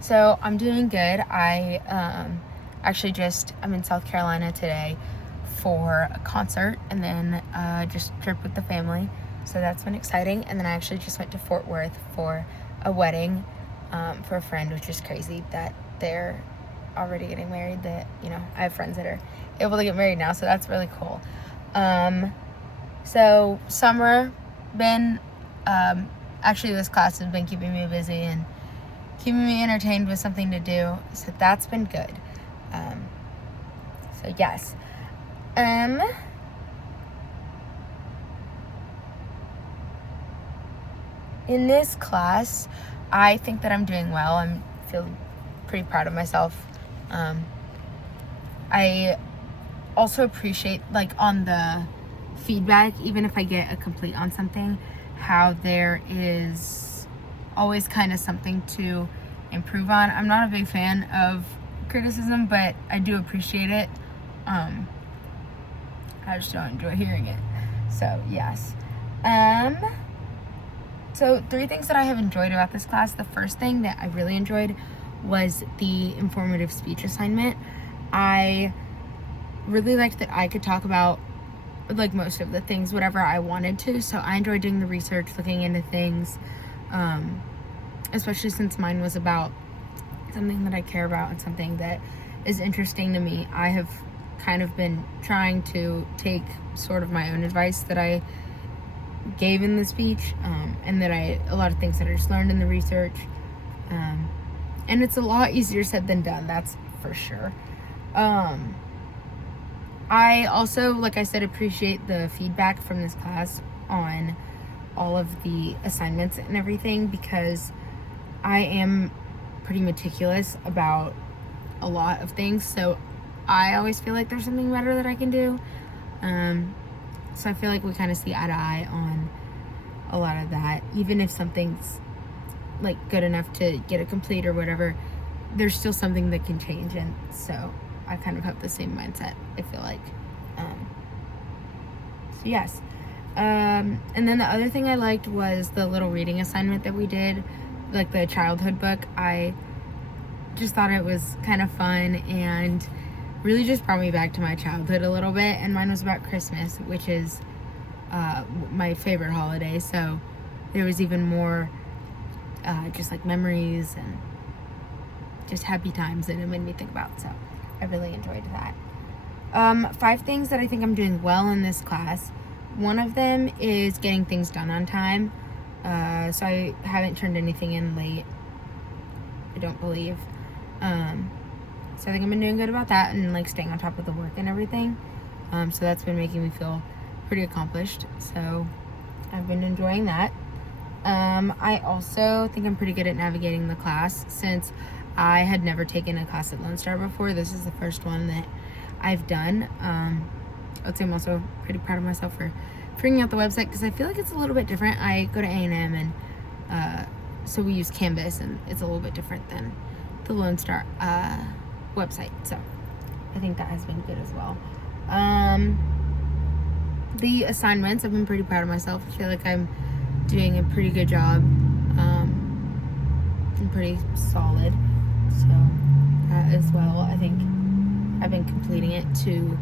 So I'm doing good. I'm in South Carolina today for a concert and then just trip with the family. So that's been exciting. And then I actually just went to Fort Worth for a wedding for a friend, which is crazy that they're already getting married. I have friends that are able to get married now, so that's really cool. So summer been actually this class has been keeping me busy and keeping me entertained with something to do, so that's been good. So yes. In this class, I think that I'm doing well. I feel pretty proud of myself. I also appreciate, like, on the feedback, even if I get a complete on something, how there is always kind of something to improve on. I'm not a big fan of criticism, but I do appreciate it. I just don't enjoy hearing it. So yes. So 3 things that I have enjoyed about this class. The first thing that I really enjoyed was the informative speech assignment. I really liked that I could talk about, like, most of the things, whatever I wanted to. So I enjoyed doing the research, looking into things, especially since mine was about something that I care about and something that is interesting to me. I have kind of been trying to take sort of my own advice that I gave in the speech, and that a lot of things that I just learned in the research, and it's a lot easier said than done, that's for sure. I also, like I said, appreciate the feedback from this class on all of the assignments and everything, because I am pretty meticulous about a lot of things, so I always feel like there's something better that I can do. So I feel like we kind of see eye to eye on a lot of that. Even if something's, like, good enough to get it complete or whatever, there's still something that can change, and so I kind of have the same mindset, I feel like. So yes. And then the other thing I liked was the little reading assignment that we did, like the childhood book. I just thought it was kind of fun and really just brought me back to my childhood a little bit. And mine was about Christmas, which is my favorite holiday, so there was even more just like memories and just happy times that it made me think about, so I really enjoyed that. 5 things that I think I'm doing well in this class. One of them is getting things done on time. So I haven't turned anything in late, I don't believe. So I think I've been doing good about that, and, like, staying on top of the work and everything. So that's been making me feel pretty accomplished. So I've been enjoying that. I also think I'm pretty good at navigating the class, since I had never taken a class at Lone Star before. This is the first one that I've done. I'd say I'm also pretty proud of myself for figuring out the website, because I feel like it's a little bit different. I go to A&M, and so we use Canvas, and it's a little bit different than the Lone Star website. So I think that has been good as well. The assignments, I've been pretty proud of myself. I feel like I'm doing a pretty good job. I'm pretty solid. So as well, I think I've been completing it to,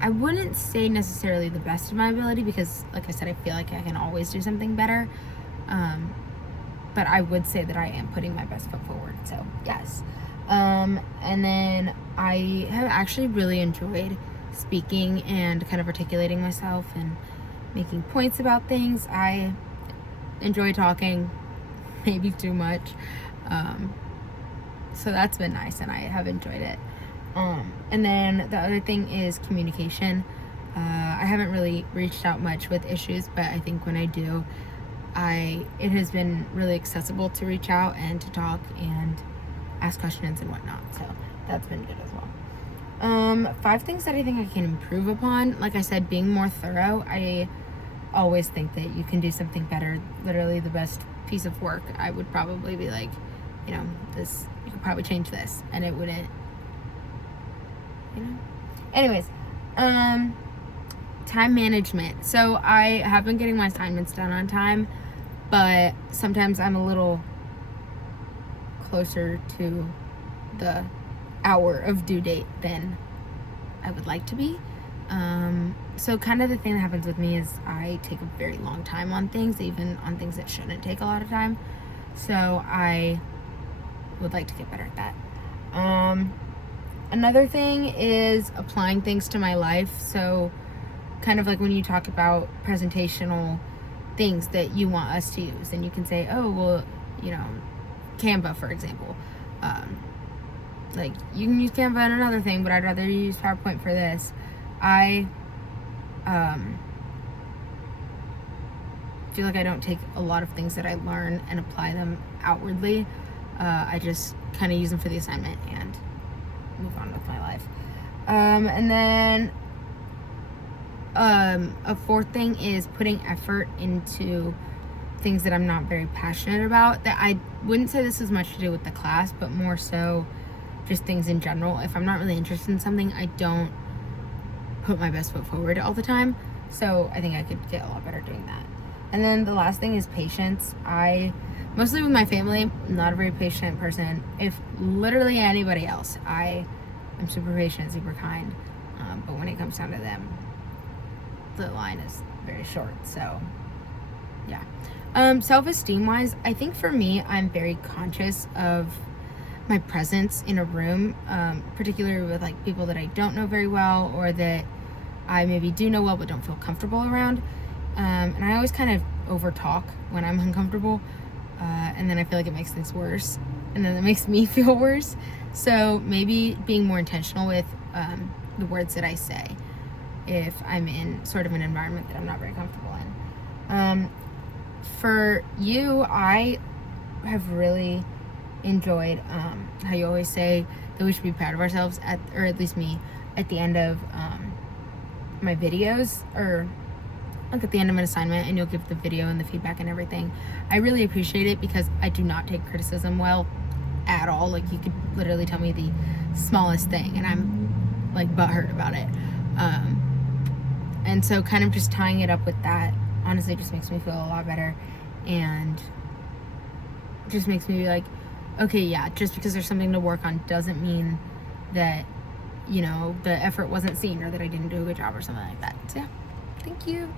I wouldn't say necessarily the best of my ability, because, like I said, I feel like I can always do something better. But I would say that I am putting my best foot forward. So yes. And then I have actually really enjoyed speaking and kind of articulating myself and making points about things. I enjoy talking, maybe too much. So that's been nice, and I have enjoyed it. And then the other thing is communication. I haven't really reached out much with issues, but I think when I do, it has been really accessible to reach out and to talk and ask questions and whatnot. So that's been good as well. 5 things that I think I can improve upon. Like I said, being more thorough. I always think that you can do something better. Literally the best piece of work, I would probably be like, this, you could probably change this, and it wouldn't, Anyways, time management. So I have been getting my assignments done on time, but sometimes I'm a little closer to the hour of due date than I would like to be. So kind of the thing that happens with me is I take a very long time on things, even on things that shouldn't take a lot of time. So I would like to get better at that. Another thing is applying things to my life. So kind of like when you talk about presentational things that you want us to use, and you can say, oh, well, you know, Canva, for example. Like, you can use Canva in another thing, but I'd rather use PowerPoint for this. I feel like I don't take a lot of things that I learn and apply them outwardly. I just kind of use them for the assignment and move on with my life. And then a fourth thing is putting effort into things that I'm not very passionate about. That I wouldn't say this has much to do with the class, but more so just things in general. If I'm not really interested in something, I don't put my best foot forward all the time. So I think I could get a lot better doing that. And then the last thing is patience. Mostly with my family, I'm not a very patient person. If literally anybody else, I am super patient, super kind. But when it comes down to them, the line is very short. So yeah. Self-esteem wise, I think for me, I'm very conscious of my presence in a room, particularly with like people that I don't know very well, or that I maybe do know well but don't feel comfortable around. And I always kind of over talk when I'm uncomfortable, and then I feel like it makes things worse, and then it makes me feel worse. So maybe being more intentional with the words that I say if I'm in sort of an environment that I'm not very comfortable in. For you, I have really enjoyed how you always say that we should be proud of ourselves, or at least me, at the end of my videos, or like at the end of an assignment, and you'll give the video and the feedback and everything. I really appreciate it because I do not take criticism well at all. Like, you could literally tell me the smallest thing and I'm like butthurt about it. And so kind of just tying it up with that honestly just makes me feel a lot better, and just makes me be like, okay, yeah, just because there's something to work on doesn't mean that, you know, the effort wasn't seen or that I didn't do a good job or something like that. So yeah, thank you.